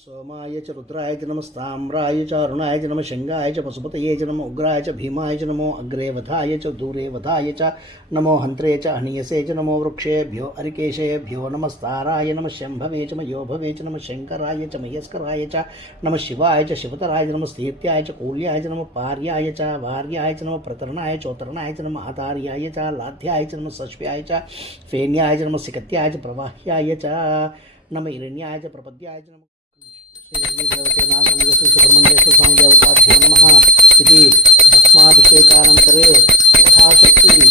सोमाय च रुद्राय च नमः ताम्राय च अरुणाय च नमः शंगाय च पशुपतये च नमो उग्राय च भीमाय च नमो अग्रे वधाय च दूरे वधाय च नमो हन्त्रे च हनीयसे च नमो वृक्षेभ्यो अरिकेशेभ्यो नमस्ताराय नमः शम्भवे च मयोभवे च नमः शंकराय च मयस्कराय च नमः शिवाय च शिवतराय च नमः स्थीत्याय च कूल्याय च नमः पार्याय च वार्याय च नमः प्रतरणाय चोत्तरणाय च नमः आधार्याय च लाध्याय च नमः सश्व्याय च फेन्याय च नमः सिकत्याय च प्रवाह्याय च नमः हिरण्याय च प्रपद्याय च नमः श्री सुब्रह्मण्येश्वर स्वामी देवताभ्यो नमः इति भस्माभिषेकानन्तरे यथाशक्ति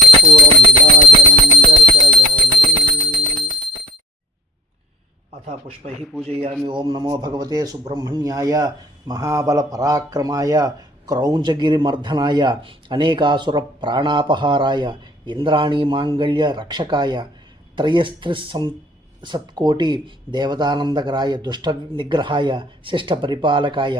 कर्पूरनीराजनं दर्शयामि। अथ पुष्पैः पूजयामि। ओं नमो भगवते सुब्रह्मण्याय महाबलपराक्रमाय क्रौञ्चगिरिमर्दनाय अनेकासुरप्राणापहाराय इन्द्राणीमाङ्गल्यरक्षकाय त्रयस्त्रिसत्कोटि देवतानन्दकराय दुष्टनिग्रहाय शिष्टपरिपालकाय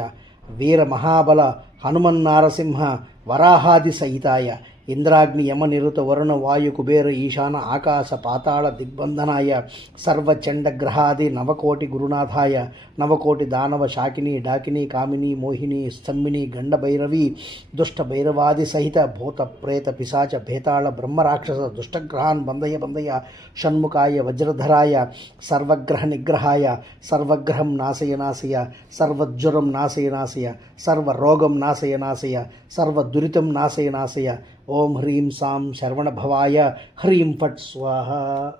वीरमहाबल हनुमन्नारसिंह वराहादिसहिताय इंद्राग्नि यम निरुत वरुण वायु कुबेर ईशान आकाश पाताल दिग्बंधनाय सर्वचंडग्रहादि नवकोटि गुरुनाथाय नवकोटि दानव शाकिनी डाकिनी कामिनी मोहिनी स्तंभिनी गंडभैरवी दुष्ट भैरवादि सहित भूत प्रेत पिशाच भेताल ब्रह्मराक्षस दुष्टग्रहान् बंधय बंधय षण्मुखाय वज्रधराय सर्वग्रह निग्रहाय सर्वग्रहं नाशय नाशय सर्वज्वरं नाशय नाशय सर्वरोगं नाशय नाशय सर्वदुरितं नाशय नाशय। ओम ह्रीं सां शरवणभवाय ह्रीं फट् स्वाहा।